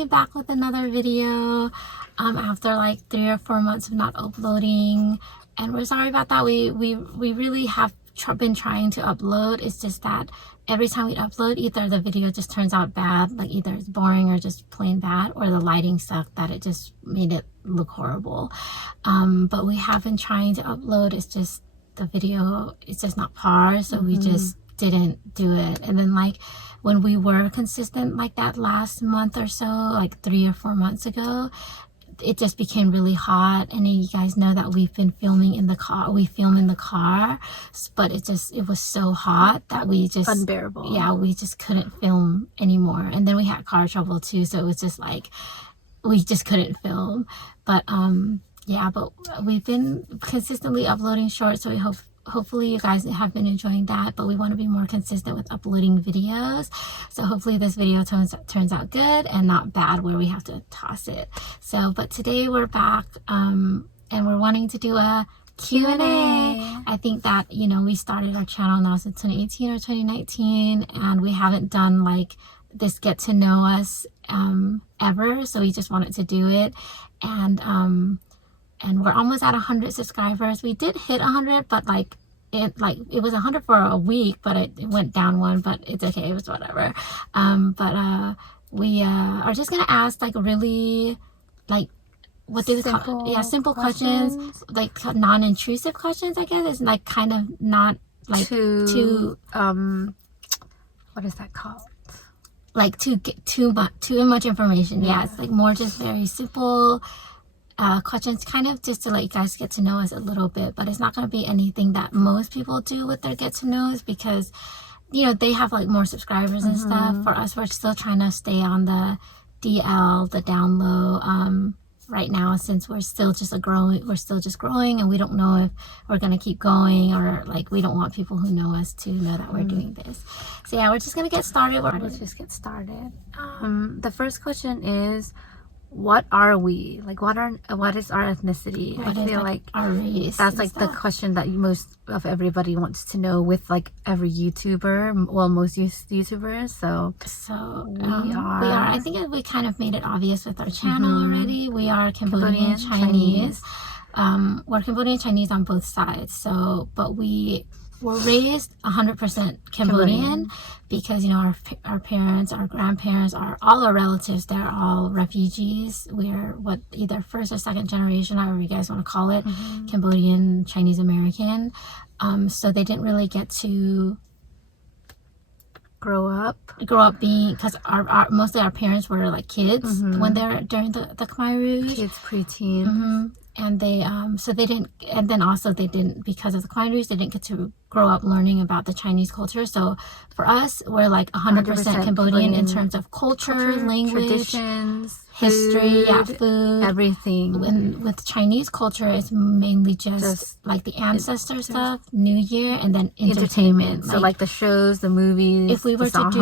finally back with another video after like 3 or 4 months of not uploading, and we're sorry about that. We really have been trying to upload. It's just that every time we upload, either the video just turns out bad, like either it's boring or just plain bad, or the lighting sucked that it just made it look horrible. But we have been trying to upload. It's just the video, it's just not par, so we just didn't do it. And then like when we were consistent like that last month or so, like 3 or 4 months ago, it just became really hot. And you guys know that we've been filming in the car. We film in the car, but it was so hot that we just unbearable. Yeah, we just couldn't film anymore. And then we had car trouble too, so it was just like we just couldn't film. But yeah, but we've been consistently uploading shorts, so we hopefully you guys have been enjoying that. But we want to be more consistent with uploading videos, so hopefully this video turns out good and not bad where we have to toss it. So but today we're back and we're wanting to do a Q&A. I think that, you know, we started our channel now since 2018 or 2019, and we haven't done like this get to know us ever, so we just wanted to do it. And we're almost at 100 subscribers. We did hit 100, but it was 100 for a week, but it went down one, but it's okay, it was whatever. We are just gonna ask like really like what do they call, yeah, simple questions, like non-intrusive questions, I guess. It's like kind of not like too what is that called? Like too much information. Yeah, it's like more just very simple questions, kind of just to let you guys get to know us a little bit. But it's not going to be anything that most people do with their get to knows, because you know they have like more subscribers and stuff. For us, we're still trying to stay on the DL, the down low, right now, since we're still just growing, and we don't know if we're gonna keep going, or like we don't want people who know us to know that we're doing this. So yeah, we're just gonna get started. Let's just get started. The first question is, what are we? Like, what is our ethnicity? I feel like our race. That's like the question that most of everybody wants to know with like every YouTuber. Well, most YouTubers. So we are. I think we kind of made it obvious with our channel already. We are Cambodian Chinese. We're Cambodian Chinese on both sides. So, but we were raised 100% Cambodian, because you know our parents, our grandparents, all our relatives, they're all refugees. We're either first or second generation, however you guys want to call it, Cambodian Chinese American. So they didn't really get to grow up being, because mostly our parents were like kids when they were during the Khmer Rouge. Kids, preteen. And they so they didn't, and then also they didn't, because of the Khmer Rouge, they didn't get to grow up learning about the Chinese culture. So for us, we're like 100% Cambodian in terms of culture, language, traditions, history, food, everything. And with Chinese culture, it's mainly just like the ancestor stuff, New Year, and then entertainment. So like the shows, the movies. If we were to do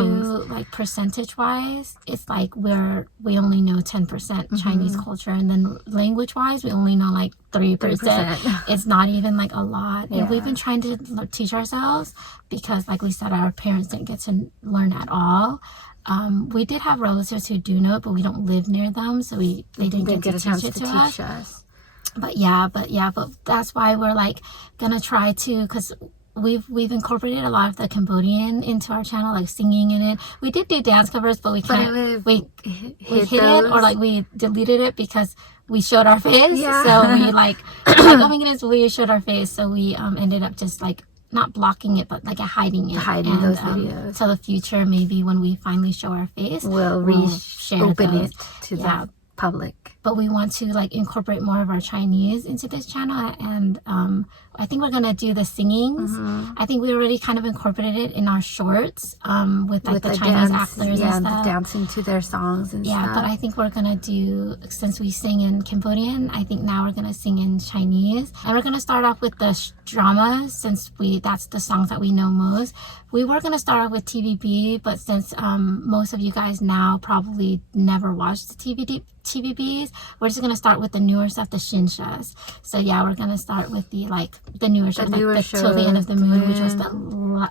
like percentage wise, it's like we only know 10% Chinese culture, and then language wise, we only know like 3%. It's not even like a lot. And we've been trying to teach ourselves, because like we said, our parents didn't get to learn at all. We did have relatives who do know it, but we don't live near them, so they didn't get a chance to teach us. But that's why we're like gonna try to, because we've incorporated a lot of the Cambodian into our channel, like singing in it. We did do dance covers, but we hid it, or like we deleted it because we showed our face. So we like oh my goodness, we showed our face, so we ended up just like not blocking it, but like hiding those videos. Till the future, maybe when we finally show our face, we'll open it to the public. But we want to like incorporate more of our Chinese into this channel, and I think we're gonna do the singings. I think we already kind of incorporated it in our shorts with the Chinese actors and stuff, dancing to their songs and stuff. But I think we're gonna do, since we sing in Cambodian, I think now we're gonna sing in Chinese, and we're gonna start off with the dramas, since that's the songs that we know most. We were gonna start off with TVB, but since most of you guys now probably never watched the TVBs. We're just gonna start with the newer stuff, the Shinshas. So yeah, we're gonna start with the newer shows, Till the End of the Moon, which was the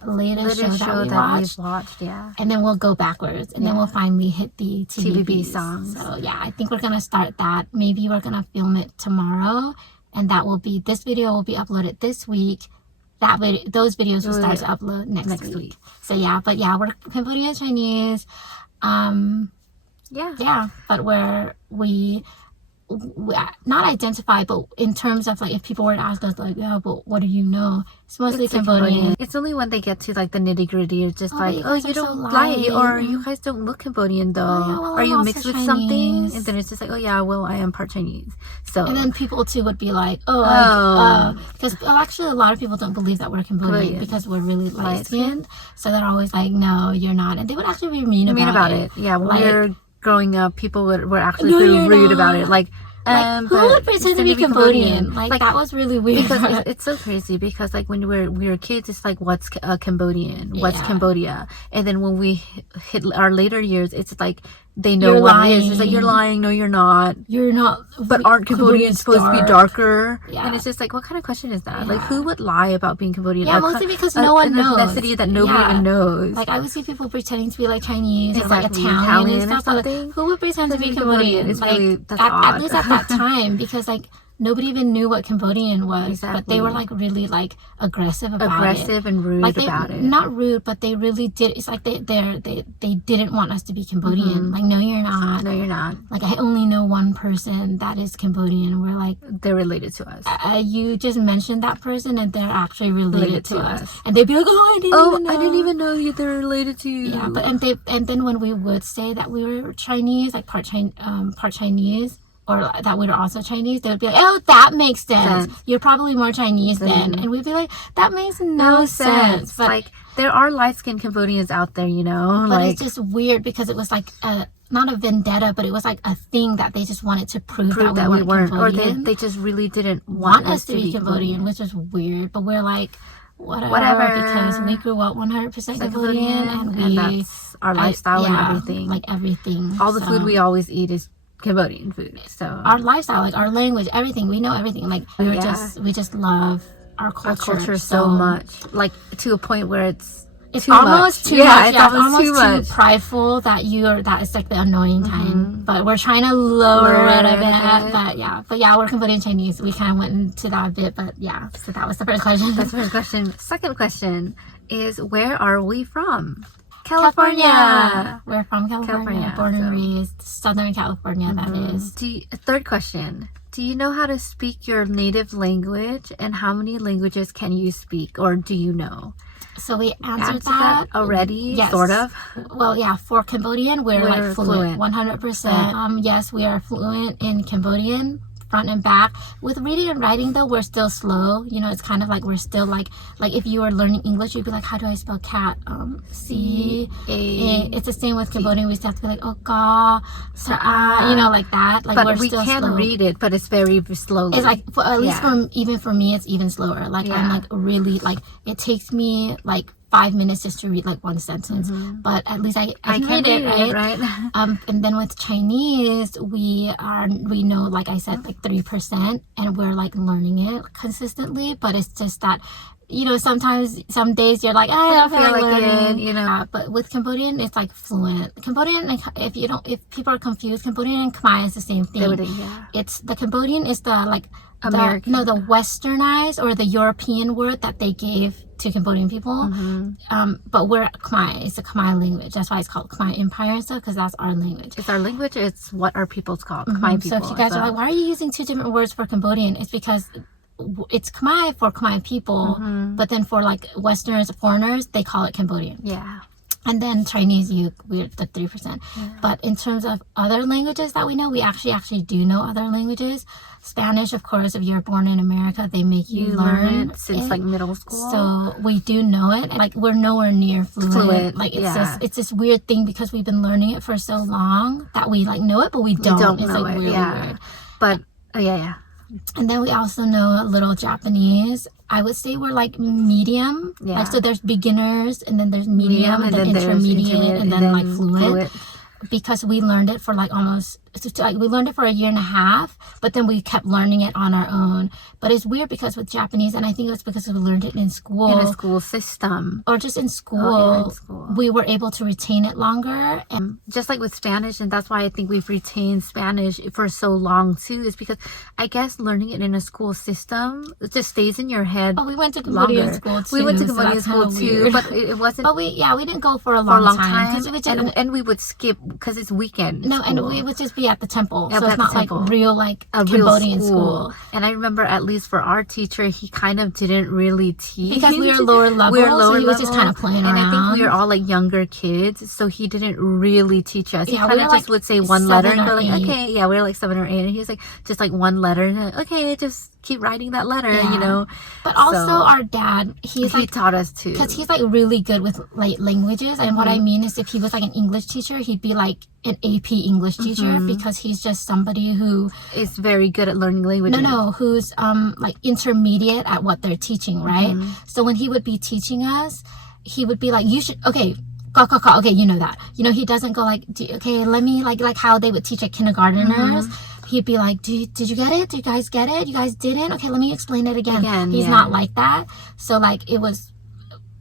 latest show that we watched. Yeah. And then we'll go backwards, and then we'll finally hit the TVB songs. So yeah, I think we're gonna start that. Maybe we're gonna film it tomorrow, and this video will be uploaded this week. Those videos will start to upload next week. So yeah, but yeah, we're Cambodian Chinese. But we not identify, but in terms of like, if people were to ask us like, yeah, but what do you know? It's mostly Cambodian. It's only when they get to like the nitty gritty, it's just like, oh, you don't lie, or you guys don't look Cambodian though. Oh, yeah, well, are you mixed with Chinese. Something? And then it's just like, oh yeah, well, I am part Chinese. So and then people too would be like, because actually a lot of people don't believe that we're Cambodian because we're really light skinned. So they're always like, no, you're not, and they would actually be mean about it. Yeah, when we're growing up, people were actually pretty rude about it. Like who would pretend to be Cambodian? Like that was really weird. Because it's so crazy, because like when we were kids, it's like, what's Cambodian? What's Cambodia? And then when we hit our later years, it's like they know you're what lying. it is. It's like, you're lying. No, you're not. You're not. But aren't Cambodians supposed to be darker? Yeah. And it's just like, what kind of question is that? Like, who would lie about being Cambodian? Yeah, mostly because no one knows. An ethnicity that nobody even knows. Like, I would see people pretending to be like Chinese or like Italian and stuff. Like, who would pretend to be Cambodian? It's like, really, that's at least at that time, because like nobody even knew what Cambodian was, but they were like really like aggressive it. And rude about it. Not rude, but they really did. It's like they didn't want us to be Cambodian. Like, no, you're not. No, you're not. Like, I only know one person that is Cambodian. We're like, they're related to us. You just mentioned that person, and they're actually related to us. And they'd be like, oh, I didn't even know they're related to you. Yeah, but and then when we would say that we were Chinese, like part Chinese, or that we were also Chinese, they would be like, oh, that makes sense. You're probably more Chinese then. And we'd be like, that makes no sense. But like, there are light-skinned Cambodians out there, you know? But it's just weird, because it was like not a vendetta, but it was like a thing that they just wanted to prove that we weren't Cambodian. Or they just really didn't want us to be Cambodian, which is weird. But we're like, whatever, because we grew up 100% Cambodian, and that's our lifestyle and everything. Like everything. All the food we always eat is Cambodian food. So our lifestyle, like our language, everything, we know everything. Like we just love our culture so much, like to a point where it's almost too much. It's almost too much. Too prideful that is like the annoying time. But we're trying to lower it a bit. But yeah, we're Cambodian Chinese. We kind of went into that a bit, but yeah. So that was the first question. That's the first question. Second question is, where are we from? California. We're from California. Born and raised, Southern California, that is. Third question. Do you know how to speak your native language, and how many languages can you speak, or do you know? So we answered that already, yes. Sort of. Well, yeah, for Cambodian, we're like fluent, 100%. Yes, we are fluent in Cambodian, front and back. With reading and writing though, we're still slow. You know, it's kind of like we're still like if you were learning English, you'd be like, how do I spell cat? C-A. It's the same with Cambodian. We still have to be like, oh, ka, you know, like that. Like, but we can read it, but it's very slowly. It's like, at least for me, it's even slower. Like, I'm like really, like, it takes me like 5 minutes just to read like one sentence, but at least I can read it, right? And then with Chinese, we know, like I said, like 3%, and we're like learning it consistently. But it's just that, you know, sometimes some days you're like, I don't feel like it, you know. But with Cambodian, it's like fluent. Cambodian, like, if people are confused, Cambodian and Khmer is the same thing. It's the Cambodian is the like American. the westernized or the European word that they gave to Cambodian people. But we're Khmer. It's a Khmer language. That's why it's called Khmer Empire and stuff, because that's our language. It's our language. It's what our people's called. Khmer people. So if you guys are like, why are you using two different words for Cambodian? It's because it's Khmer for Khmer people, but then for like Westerners, foreigners, they call it Cambodian. Yeah. And then Chinese, we're the 3%. But in terms of other languages that we know, we actually do know other languages. Spanish, of course, if you're born in America, they make you learn it since like middle school. So we do know it. Like, we're nowhere near fluent. Like, it's this weird thing, because we've been learning it for so long that we like know it, but we don't. It's like really weird. But and then we also know a little Japanese. I would say we're like medium. Like, so there's beginners, and then there's medium, and then intermediate, and then like fluent. Because we learned it for like almost we learned it for a year and a half, but then we kept learning it on our own. But it's weird because with Japanese, and I think it's because we learned it in school. In a school system. Or just in school, we were able to retain it longer. And just like with Spanish, and that's why I think we've retained Spanish for so long too, is because I guess learning it in a school system, it just stays in your head. we went to Cambodian school too. We went to Cambodian school too, but it wasn't. But we didn't go for a long time. And we would skip because it's weekend. No, school. and we would just be at the temple. Yeah, so it's not like real a Cambodian real school. And I remember, at least for our teacher, he kind of didn't really teach. Because we were lower level, so he was just kind of playing around. And I think we were all like younger kids, so he didn't really teach us. He kind of just would say one letter and go like, okay, we were like 7 or 8. And he was like, just like one letter. And okay, just keep writing that letter, you know. But also our dad, he taught us too. Because he's like really good with like languages. And what I mean is, if he was like an English teacher, he'd be like an AP English teacher, because he's just somebody who is very good at learning languages. Who's like intermediate at what they're teaching, right? So when he would be teaching us, he would be like, you should, okay, okay, you know that. You know, he doesn't go like, okay, let me, like how they would teach at kindergarteners. He'd be like, did you get it? Did you guys get it? You guys didn't? Okay, let me explain it again. He's not like that. So like it was,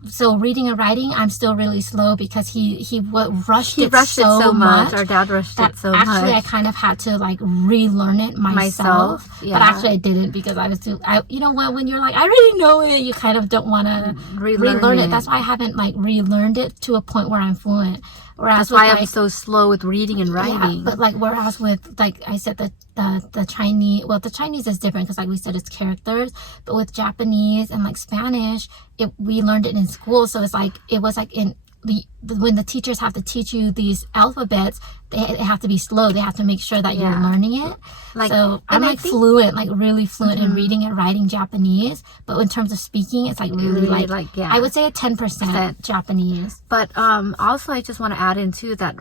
so reading and writing, I'm still really slow because he rushed it so much. Our dad rushed it so much. Actually, I kind of had to like relearn it myself. But actually I didn't, because I was too, you know, when you're like, I already know it, you kind of don't want to relearn it. That's why I haven't like relearned it to a point where I'm fluent. That's why I'm so slow with reading and writing. But like, whereas with, like I said, the Chinese, well, the Chinese is different because like we said, it's characters. But with Japanese and like Spanish, we learned it in school. So it's like, it was like when the teachers have to teach you these alphabets, they have to be slow. They have to make sure that you're learning it. Like, so I'm like fluent, like really fluent in reading and writing Japanese. But in terms of speaking, it's like really like I would say a 10% Japanese. But also I just want to add into that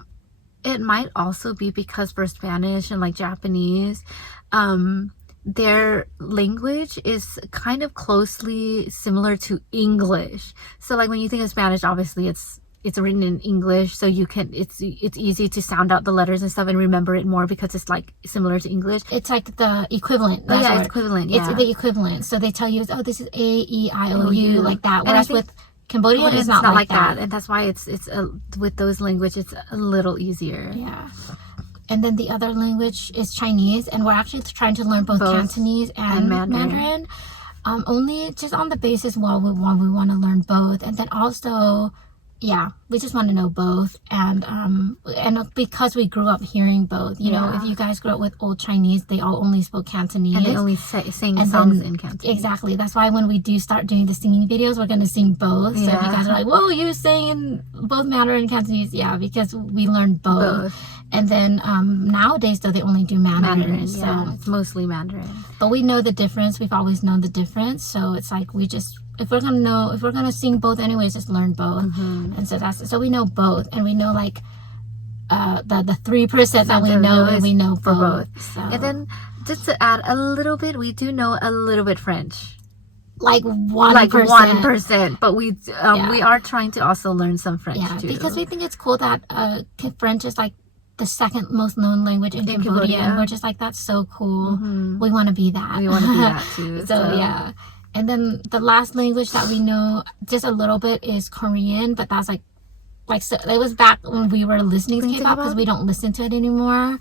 it might also be because for Spanish and like Japanese, their language is kind of closely similar to English. So like when you think of Spanish, obviously it's written in English, so you can it's easy to sound out the letters and stuff and remember it more because it's like similar to English. It's like the equivalent. It's equivalent. It's the equivalent. So they tell you, oh, this is A-E-I-O-U, like that. Whereas with Cambodian, it's not like that. And that's why it's with those languages, it's a little easier. Yeah. And then the other language is Chinese, and we're actually trying to learn both Cantonese and Mandarin. Only just on the basis we want to learn both, and then also, we just want to know both, and because we grew up hearing both. You know, if you guys grew up with old Chinese, they all only spoke Cantonese, and they only sang songs in Cantonese. Exactly. That's why when we do start doing the singing videos, we're gonna sing both. So if you guys are like, "Whoa, you're singing both Mandarin and Cantonese," because we learned both. And then nowadays, though, they only do Mandarin. So it's mostly Mandarin. But we know the difference. We've always known the difference. So it's like if we're gonna sing both anyways, just learn both. And so we know both, and we know like the 3% that we know, and we know for both. So. And then just to add a little bit, we do know a little bit French. Like 1%. Like 1%, but we are trying to also learn some French too. Because we think it's cool that French is like the second most known language in Cambodia, and we're just like, that's so cool. We want to be that. We want to be that too. So. And then the last language that we know just a little bit is Korean, but that's like so it was back when we were listening to K-pop, because we don't listen to it anymore.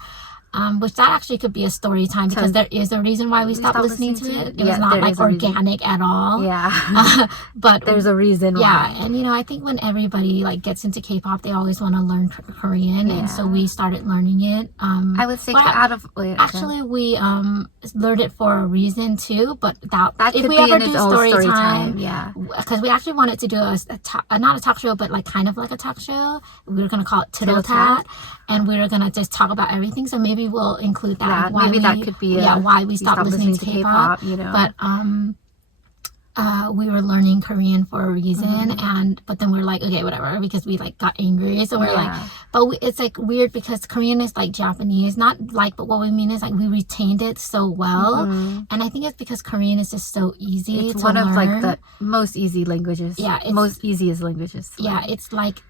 Which that actually could be a story time, because there is a reason why we stopped listening to it. It was not like organic at all. But there's a reason why. And you know, I think when everybody like gets into K-pop, they always want to learn Korean, and so we started learning it. I would say actually we learned it for a reason too, but that if we be ever in do its own story time, because we actually wanted to do not a talk show, but like kind of like a talk show. We were gonna call it Tittle Tat, and we were gonna just talk about everything. So maybe we'll include that. Maybe that could be why we stopped listening to K-pop. You know, but we were learning Korean for a reason, but then we're like, okay, whatever, because we like got angry. So we're like, it's like weird because Korean is like Japanese, not like, but what we mean is like we retained it so well, and I think it's because Korean is just so easy. It's one of like the most easy languages. It's most easiest languages. It's like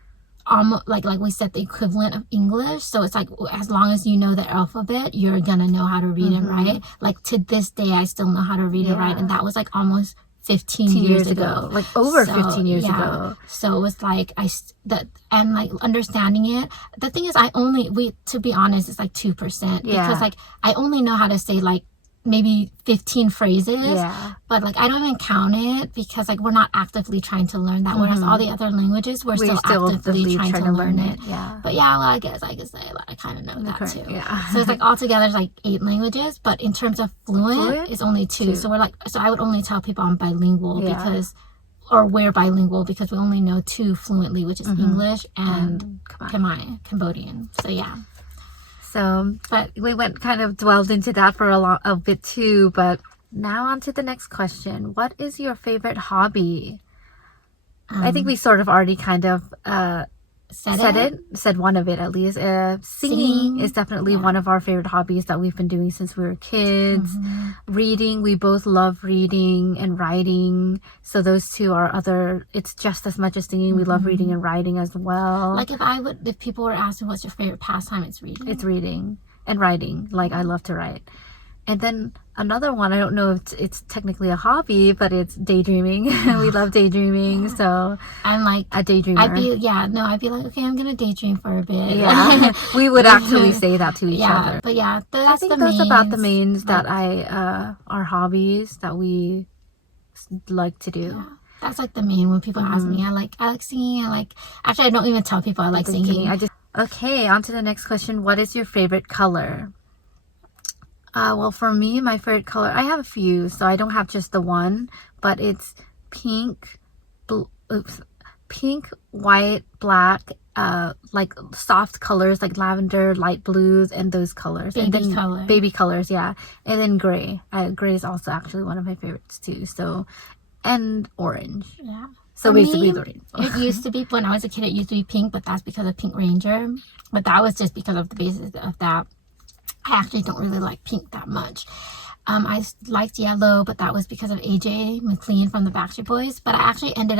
almost like we said, the equivalent of English. So it's like, as long as you know the alphabet, you're gonna know how to read and write. Like to this day, I still know how to read and write, and that was like almost 15 years ago. Like over 15 years ago. So it was like and like understanding it. The thing is, to be honest, it's like 2%, because like I only know how to say like maybe 15 phrases, but like I don't even count it, because like we're not actively trying to learn that, whereas all the other languages we're still actively trying to learn it. But well, I guess I could say that I kind of know that too. So it's like altogether it's like 8 languages, but in terms of fluent it's only 2. So I would only tell people I'm bilingual or we're bilingual because we only know 2 fluently, which is English and Cambodian. So So, but we dwelled into that for a bit too. But now on to the next question. What is your favorite hobby? I think we sort of already kind of said one of it at least. Singing is definitely one of our favorite hobbies that we've been doing since we were kids. Reading, we both love reading and writing. So those two are it's just as much as singing. We love reading and writing as well. Like if people were asking what's your favorite pastime, it's reading. It's reading and writing. Like I love to write. And then another one, I don't know if it's technically a hobby, but it's daydreaming. We love daydreaming, so I'm like a daydreamer. I'd be like, okay, I'm gonna daydream for a bit. Yeah, we would actually say that to each other. But I think those are about the mains that are hobbies that we like to do. Yeah. That's like the main. When people ask me, I like singing. Actually, I don't even tell people I like singing. Okay, on to the next question. What is your favorite color? Well, for me, my favorite color, I have a few, so I don't have just the one, but it's pink, white, black, like soft colors like lavender, light blues, and those colors. Baby colors, yeah. And then gray. Gray is also actually one of my favorites too. So, and orange. Yeah. So for basically the rainbow. It used to be, when I was a kid, it used to be pink, but that's because of Pink Ranger. But that was just because of the basis of that. I actually don't really like pink that much. I liked yellow, but that was because of AJ McLean from the Backstreet Boys. But it ended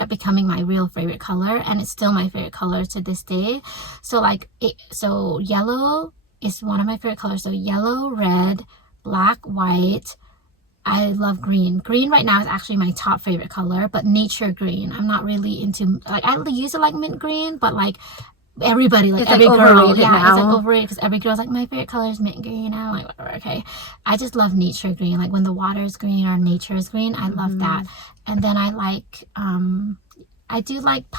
up becoming my real favorite color, and it's still my favorite color to this day. So yellow is one of my favorite colors. So yellow, red, black, white. I love green. Green right now is actually my top favorite color, but nature green. I'm not really into, I used to like mint green, but everybody, every girl, it's overrated, because every girl's like, my favorite color is mint green. I'm like, whatever, okay. I just love nature green, like when the water is green or nature is green. I love that. And then I do like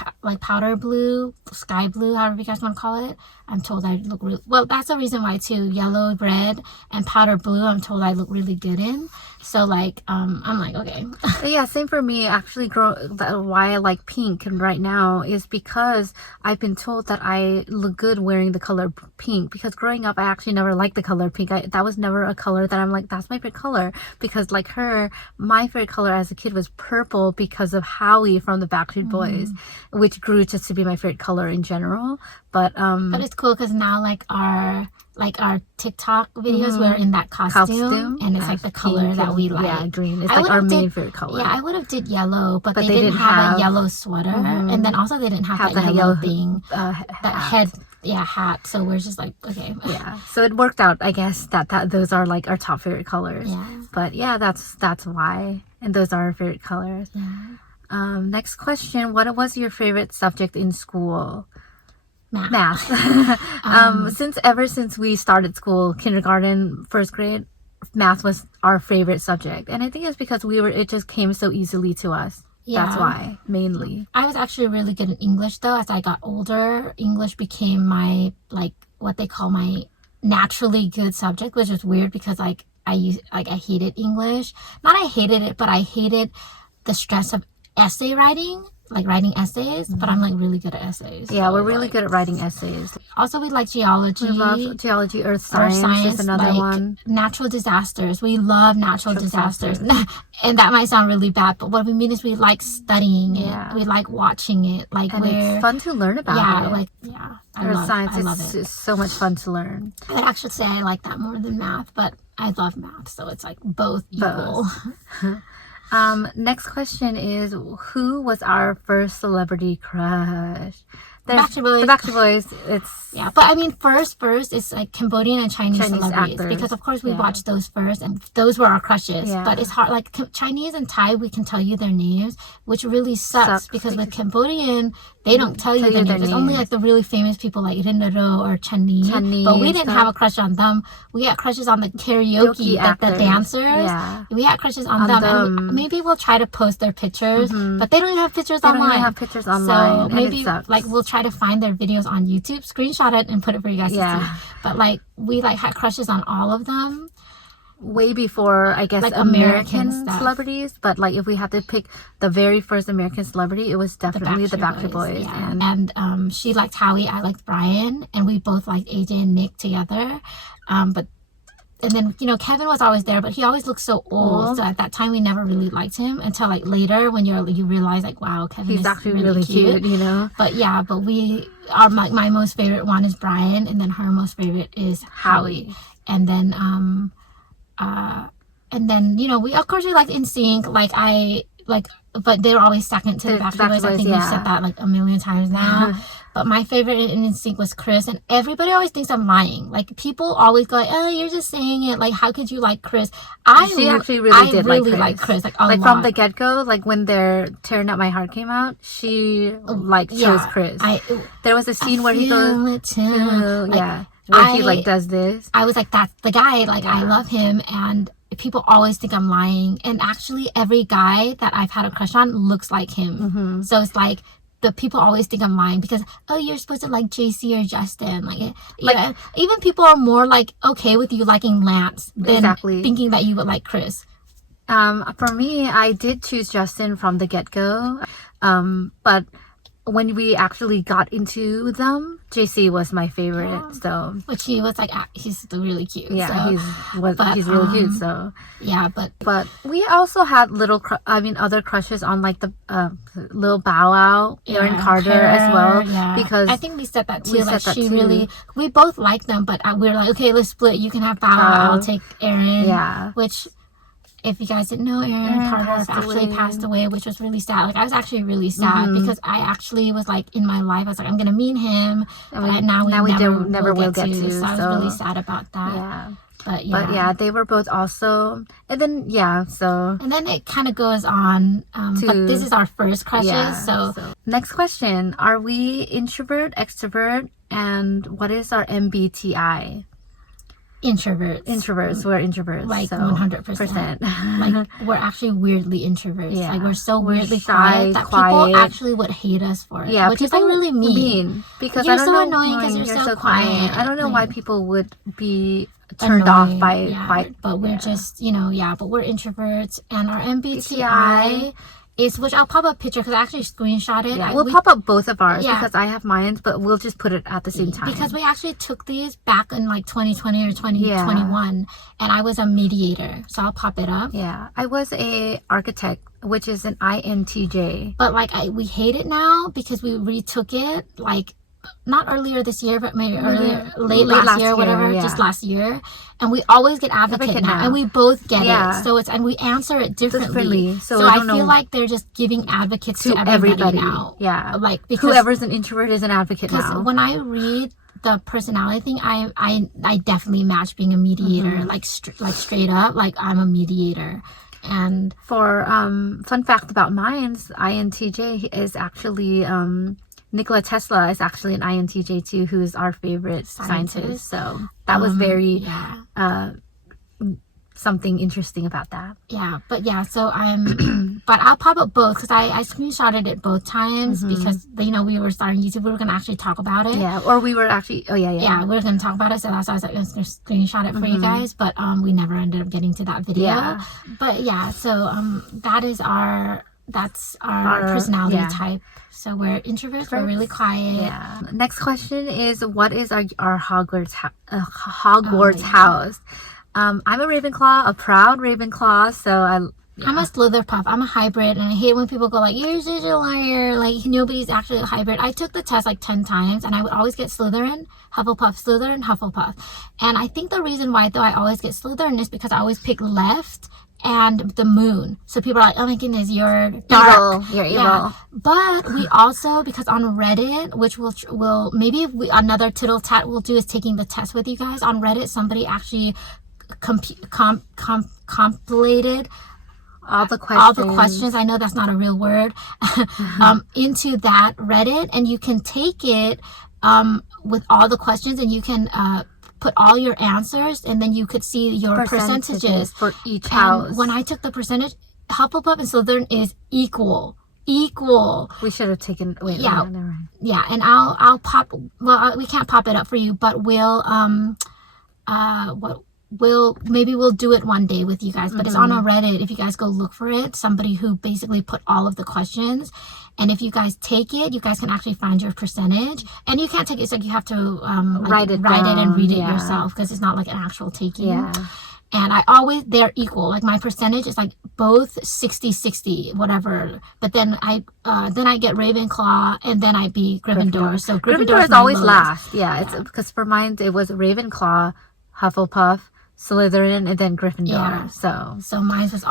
powder blue, sky blue, however you guys want to call it. I'm told I look really well. That's the reason why too. Yellow, red, and powder blue, I'm told I look really good in. So I'm like, okay. Yeah, same for me. Actually, why I like pink right now is because I've been told that I look good wearing the color pink. Because growing up, I actually never liked the color pink. That was never a color that I'm like, that's my favorite color. Because like her, my favorite color as a kid was purple because of Howie from the Backstreet Boys, which grew just to be my favorite color in general. But it's cool because now our TikTok videos we're in that costume and it's like the color that we like. Yeah, green. It's like our main favorite color. Yeah, I would have did yellow, but they didn't have a yellow sweater, and then also they didn't have that yellow thing, that hat. So we're just like, okay. Yeah. So it worked out, I guess, that those are like our top favorite colors. Yeah. But yeah, that's why, and those are our favorite colors. Yeah. Next question: what was your favorite subject in school? Math. Since we started school, kindergarten, first grade, math was our favorite subject, and I think it's because it just came so easily to us. Yeah. That's why, mainly. I was actually really good at English though. As I got older, English became my what they call my naturally good subject, which is weird because I hated English. Not I hated it, but I hated the stress of essay writing. Like writing essays, but I'm really good at essays. Yeah, so we're really good at writing essays. Also, we like geology. We love geology, earth science is another one. Natural disasters. We love natural disasters. And that might sound really bad, but what we mean is we like studying it. We like watching it. It's fun to learn about it. Earth science is so much fun to learn. I would actually say I like that more than math, but I love math, so it's both equal. Next question is, who was our first celebrity crush? Backstreet Boys. The Backstreet Boys. It's But I mean, first is like Cambodian and Chinese celebrities, actors. because of course we watched those first, and those were our crushes. But it's hard. Like Chinese and Thai, we can tell you their names, which really sucks because with Cambodian, they don't tell you their names. It's only like the really famous people like Rinaro or Chani. But we didn't have a crush on them. We had crushes on the karaoke, like the dancers. Yeah. We had crushes on them. And maybe we'll try to post their pictures, but they don't even have pictures online. They don't even have pictures online. So maybe like we'll try to find their videos on YouTube, screenshot it, and put it for you guys to see. But like we like had crushes on all of them. Way before, I guess, like American celebrities. But like if we had to pick the very first American celebrity, it was definitely the Backstreet Boys. And she liked Howie, I liked Brian, and we both liked AJ and Nick together. And then, you know, Kevin was always there, but he always looked so old. So at that time, we never really liked him until like later when you realize like, wow, Kevin is actually really cute, you know. But we are my most favorite one is Brian, and then her most favorite is Howie. And then you know, we of course we liked NSYNC, but they're always second to the Backstreet Boys. I think we've said that like a million times now. But my favorite in NSYNC was Chris, and everybody always thinks I'm lying. Like people always go, "Oh, you're just saying it. Like, how could you like Chris?" She actually really like Chris, like a lot. From the get go, like when their "Tearing Up My Heart" came out, she chose Chris. There was a scene where he goes, where he like does this. I was like, that's the guy. Like I love him, and people always think I'm lying. And actually, every guy that I've had a crush on looks like him. So it's like. The people always think I'm lying because you're supposed to like JC or Justin, even people are more like okay with you liking Lance than thinking that you would like Chris. For me, I did choose Justin from the get go, but when we actually got into them, JC was my favorite. So which he was like he's really cute. Yeah, he's really cute. So yeah, but we also had other crushes on like the Lil Bow Wow, Aaron Carter as well. Yeah. Because I think we said that too. We both like them, but we were like, okay, let's split. You can have Bow Wow, I'll take Aaron. Yeah, which. If you guys didn't know, Aaron Carter actually passed away, which was really sad. Like I was actually really sad because I actually was like in my life, I was like, I'm gonna meet him, but now we never will get to. So I was really sad about that. Yeah. But yeah, they were both also, and then and then it kind of goes on. But this is our first crushes. So next question: are we introvert, extrovert, and what is our MBTI? Introverts. We're introverts. Like 100%. Like we're actually weirdly introverts. Yeah. Like we're so weirdly shy that people actually would hate us for it. Yeah, which is like really mean. Because you're so annoying because you're so quiet. I don't know why people would be turned off by quiet. But we're just, but we're introverts, and our MBTI is, which I'll pop up a picture because I actually screenshot it. Yeah, we'll pop up both of ours because I have mine, but we'll just put it at the same time. Because we actually took these back in like 2020 or 2021, and I was a mediator, so I'll pop it up. Yeah, I was a architect, which is an INTJ. But like we hate it now because we retook it like not earlier this year, but maybe late last year, whatever, just last year. And we always get advocate now, and we both get it. So and we answer it differently. So I feel like they're just giving advocates to everybody now. Yeah, like because whoever's an introvert is an advocate now. Because when I read the personality thing, I definitely match being a mediator, like straight up, like I'm a mediator. And for fun fact about mine's INTJ is actually Nikola Tesla is actually an INTJ too, who is our favorite scientist. So that was very something interesting about that. Yeah, but so I'm, but I'll pop up both because I screenshotted it both times because we were starting YouTube. We were gonna actually talk about it. Yeah, or we were actually we were gonna talk about it. So that's why I was like, let's screenshot it for you guys. But we never ended up getting to that video. Yeah. But so that is our personality type. So we're introverts. We're really quiet. Yeah. Next question is, what is our Hogwarts house? I'm a Ravenclaw, a proud Ravenclaw. So I'm a Slitherpuff. I'm a hybrid, and I hate when people go like, "You're such a liar." Like nobody's actually a hybrid. I took the test like 10 times, and I would always get Slytherin, Hufflepuff, Slytherin, Hufflepuff. And I think the reason why though I always get Slytherin is because I always pick left. and the moon. So people are like, oh my goodness, you're dark. You're evil. Yeah. But we also, because on Reddit, which will maybe another tittle tat we'll do is taking the test with you guys. On Reddit, somebody actually compilated all the questions. I know that's not a real word. Into that Reddit, and you can take it with all the questions, and you can put all your answers, and then you could see your percentages for each house. And when I took the percentage, Hufflepuff and Slytherin is equal. We should have taken. Wait, yeah, never mind. Yeah, and I'll pop. Well, we can't pop it up for you, but we'll we'll do it one day with you guys. But it's on a Reddit. If you guys go look for it, somebody who basically put all of the questions. And if you guys take it, you guys can actually find your percentage. And you can't take it. It's like you have to write it and read it yourself, because it's not like an actual taking. Yeah. And they're equal. Like my percentage is like both 60-60, whatever. But then I get Ravenclaw, and then I beat Gryffindor. So Gryffindor is always last. Yeah, it's because for mine it was Ravenclaw, Hufflepuff, Slytherin, and then Gryffindor. Yeah. So mine was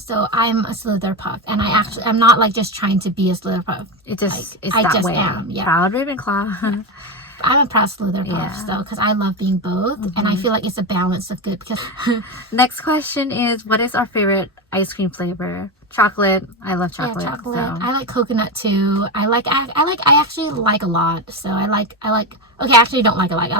So I'm a Slytherpuff, and Mm-hmm. I'm not like just trying to be a Slytherpuff. It's I that just way. am. Yeah. Proud Ravenclaw. I'm a proud Slytherpuff, so because I love being both, and I feel like it's a balance of good. Because next question is, what is our favorite ice cream flavor? Chocolate. I love chocolate. Yeah, chocolate. So. I like coconut too. I actually like a lot. So I like. Okay, I actually don't like a lot. I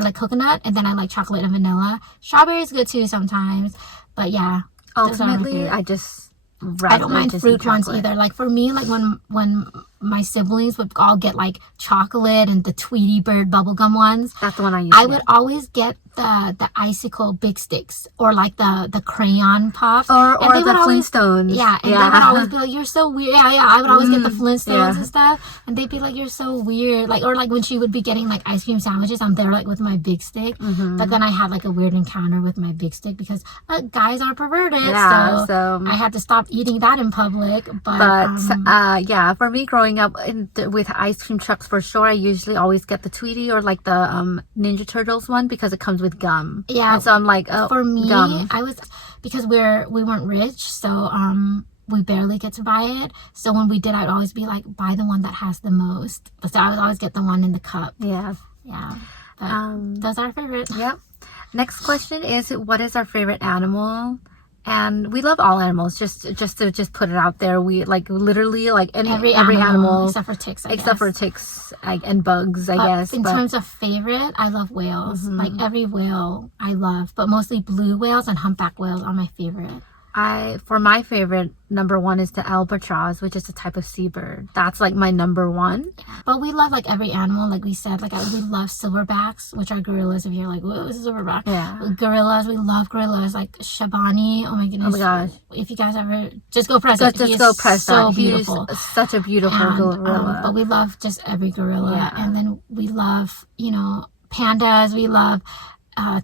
like coconut, and then I like chocolate and vanilla. Strawberry is good too sometimes, but yeah. Ultimately, I don't mind fruit ones either. Like for me, like when my siblings would all get like chocolate and the Tweety Bird bubblegum ones. That's the one I used. I would always get the icicle big sticks, or like the crayon puffs, or the Flintstones. Yeah, and they would always be like, "You're so weird." Yeah. I would always get the Flintstones and stuff, and they'd be like, "You're so weird." Like, or like when she would be getting like ice cream sandwiches, I'm there like with my big stick. But then I had like a weird encounter with my big stick because guys are perverted. Yeah, so I had to stop eating that in public. But for me growing up with ice cream trucks, for sure, I usually always get the Tweety or like the Ninja Turtles one, because it comes with gum. Yeah. And so I'm like, oh, for me, gum. I was, because we weren't rich, so we barely get to buy it. So when we did, I'd always be like, buy the one that has the most. So I would always get the one in the cup. Yeah. Yeah. But those are our favorite. Yep. Next question is, what is our favorite animal? And we love all animals. Just to put it out there, we like literally like every animal except for ticks. Except for ticks and bugs, I guess. In terms of favorite, I love whales. Like every whale, I love, but mostly blue whales and humpback whales are my favorite. For my favorite, number one is the albatross, which is a type of seabird. That's like my number one. But we love like every animal, like we said. Like we love silverbacks, which are gorillas. If you're like, what is a silverback? Yeah. Gorillas, we love gorillas. Like Shabani. Oh my goodness. Oh my gosh. If you guys ever just go press it. Just go press so that. Beautiful. He's such a beautiful gorilla. But we love just every gorilla. Yeah. And then we love, pandas. We love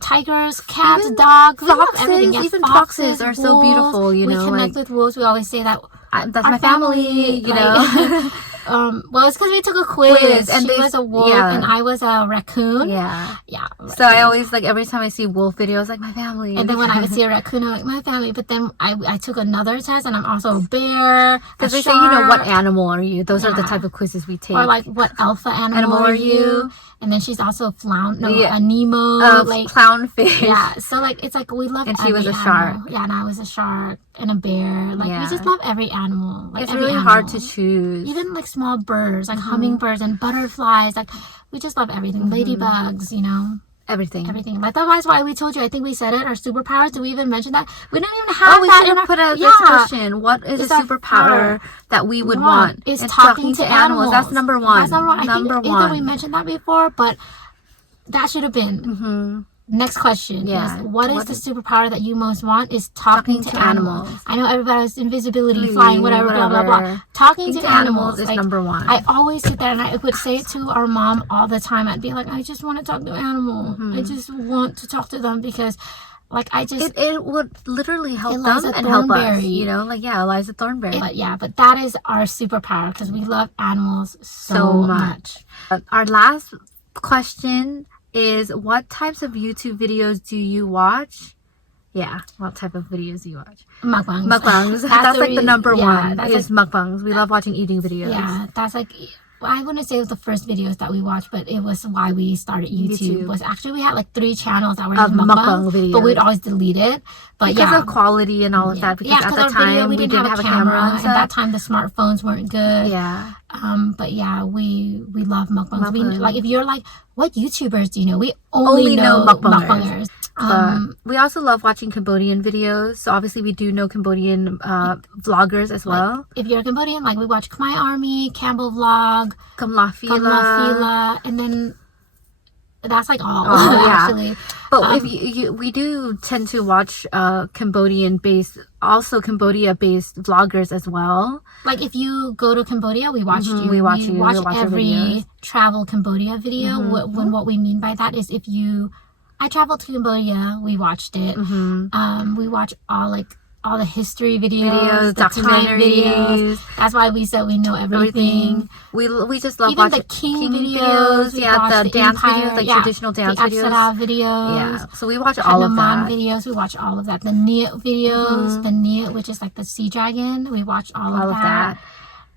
tigers, cats, dogs, foxes, everything. Yes, even foxes are so beautiful. We connect with wolves. We always say that that's my family. Well, it's because we took a quiz, and she was a wolf and I was a raccoon. Yeah. Raccoon. So I always like every time I see wolf videos, like my family. And then when I would see a raccoon, I'm like my family. But then I took another test, and I'm also a bear. Because they say, what animal are you? Those are the type of quizzes we take. Or like, what alpha animal are you? And then she's also a Nemo, clownfish. Yeah, so like it's like we love. And she was a shark. Yeah, and I was a shark and a bear. Like we just love every animal. Like it's really hard to choose. Even like small birds, like hummingbirds and butterflies. Like we just love everything. Ladybugs, Everything. Like that's why we told you. I think we said it. Our superpowers. Did we even mention that? We didn't even have that in our. Put a question. What is a superpower that we would want? Is talking to animals. That's number one. That's number one. Either we mentioned that before, but that should have been. Next question is, what is the superpower that you most want? Is talking to animals. I know everybody has invisibility, flying, whatever, blah, blah, blah. Talking to animals is number one. I always sit there and I would say it to our mom all the time. I'd be like, I just want to talk to an animal. I just want to talk to them because it would literally help them and help us. Eliza Thornberry. But that is our superpower because we love animals so much. Our last question is, what types of YouTube videos do you watch? Yeah. What type of videos do you watch? Mukbangs. Mukbangs. That's like the number one. That's is mukbangs. We love watching eating videos. Yeah, that's like, I wouldn't say it was the first videos that we watched, but it was why we started YouTube. Was actually, we had like 3 channels that were just mukbang videos, but we'd always delete it. But because of quality and all of that. Because at the time we didn't have a camera. At that time, the smartphones weren't good. Yeah. But yeah, we love mukbangs. We, like, if you're like, what YouTubers do you know? We only know mukbangers. We also love watching Cambodian videos. So obviously we do know Cambodian vloggers as well. Like, if you're Cambodian, like we watch Khmer Army, Campbell Vlog, Kamla Fila, and then that's like all actually. But if we do tend to watch Cambodia based vloggers as well. Like if you go to Cambodia, we watch you. We watch every travel Cambodia video. What we mean by that is, if I traveled to Cambodia, we watched it. We watch all the history videos, documentaries. That's why we said we know everything. We just love even watching the king videos. the dance videos, like traditional dance videos. Yeah, so we watch all of that. videos. We watch all of that. The Niet videos, the Niet, which is like the sea dragon. We watch all of that.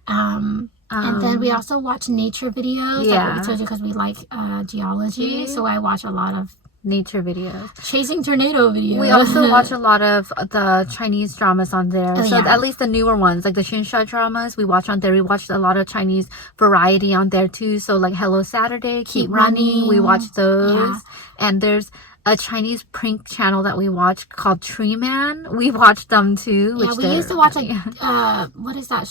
And then we also watch nature videos. Like we told you, because we like geology. So I watch a lot of nature videos, chasing tornado videos. We also watch a lot of the Chinese dramas on there. At least the newer ones, like the Xinsha dramas, we watch on there. We watched a lot of Chinese variety on there too. So like Hello Saturday, Keep Running, we watch those. And there's a Chinese prank channel that we watch called Tree Man. We watch them too. We used to watch like what is that?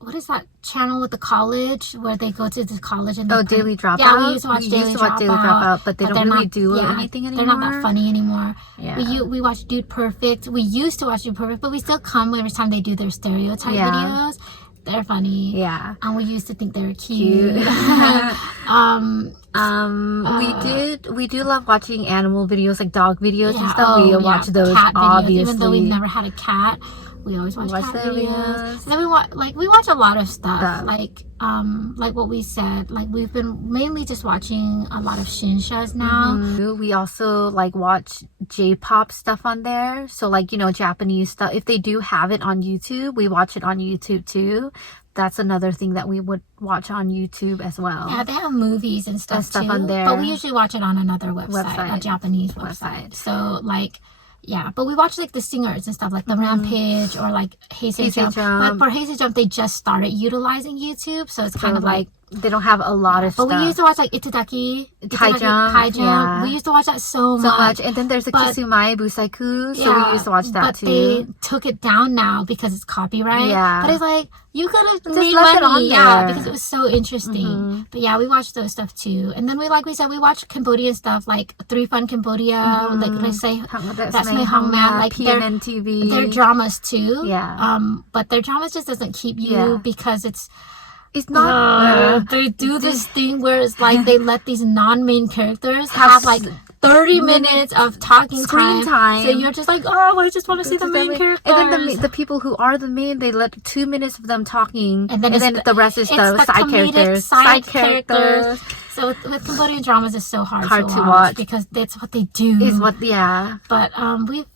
What is that channel with the college where they go to the college and Daily Dropout? Yeah, we used to watch Daily Dropout, but they don't really do anything anymore. They're not that funny anymore. Yeah. We watch Dude Perfect. We used to watch Dude Perfect, but we still come every time they do their stereotype videos. They're funny. Yeah. And we used to think they were cute. We do love watching animal videos, like dog videos and stuff. We watch those, cat obviously. videos. Even though we've never had a cat, we always watch cat videos. And then we watch a lot of stuff. Like what we said, like we've been mainly just watching a lot of Shinshas now. We also like watch J-pop stuff on there. So like, Japanese stuff. If they do have it on YouTube, we watch it on YouTube too. That's another thing that we would watch on YouTube as well. Yeah, they have movies and stuff too, on there. But we usually watch it on another website. A Japanese website. So like, yeah, but we watch like the singers and stuff, like the Rampage or like Hey Jump. But for Hey Jump, they just started utilizing YouTube, so it's kind of like they don't have a lot of stuff. But we used to watch like Itadaki, High Jump. Yeah. We used to watch that so much. And then there's the Kisumai Busaiku, so we used to watch that too. But they took it down now because it's copyright. Yeah. But it's like, you could have made left money. it on there. Because it was so interesting. But yeah, we watched those stuff too. And then we watch Cambodian stuff, like Three Fun Cambodia, like let's say that's my Hong Man, like PNN TV. Their dramas too. Yeah. But their dramas just doesn't keep you because it's not they do this thing where it's like they let these non-main characters have like 30 minutes of talking screen time. So you're just like, oh, I just want to see the main characters. And then the people who are the main, they let 2 minutes of them talking, and then the rest is the side characters. So with Cambodian dramas, it's so hard to watch because that's what they do. But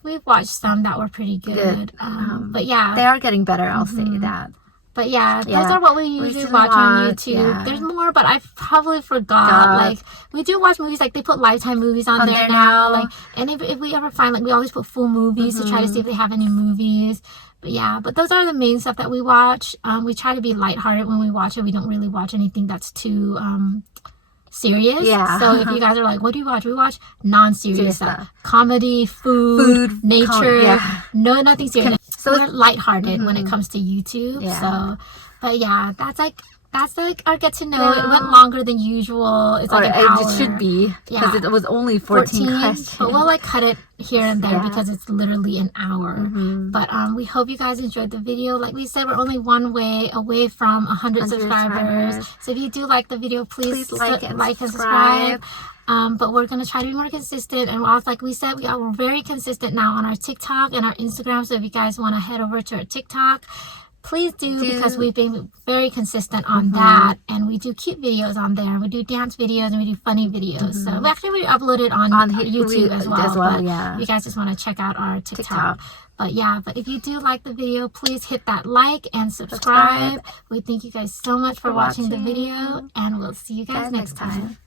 we've watched some that were pretty good. But yeah, they are getting better. I'll say that. But yeah, those are what we usually watch on YouTube. Yeah. There's more, but I probably forgot. Like, we do watch movies, like they put Lifetime movies on there now. Like, and if we ever find, like, we always put full movies to try to see if they have any movies. But yeah, but those are the main stuff that we watch. We try to be lighthearted when we watch it. We don't really watch anything that's too serious. Yeah. So if you guys are like, what do you watch? We watch non-serious stuff. Comedy, food nature. Nothing serious. So we're lighthearted when it comes to YouTube. Yeah. So, but yeah, that's like our get to know. It went longer than usual. It's like an hour. It should be because it was only 14 questions. But we'll like cut it here and there because it's literally an hour. But we hope you guys enjoyed the video. Like we said, we're only one way away from 100 subscribers. So if you do like the video, please like and subscribe. But we're gonna try to be more consistent, and like we said, we're very consistent now on our TikTok and our Instagram. So if you guys want to head over to our TikTok, please do, because we've been very consistent on that, and we do cute videos on there. We do dance videos and we do funny videos. So we upload it on YouTube as well. But if you guys just want to check out our TikTok. But yeah, but if you do like the video, please hit that like and subscribe. We thank you guys so much for watching the video, and we'll see you guys next time.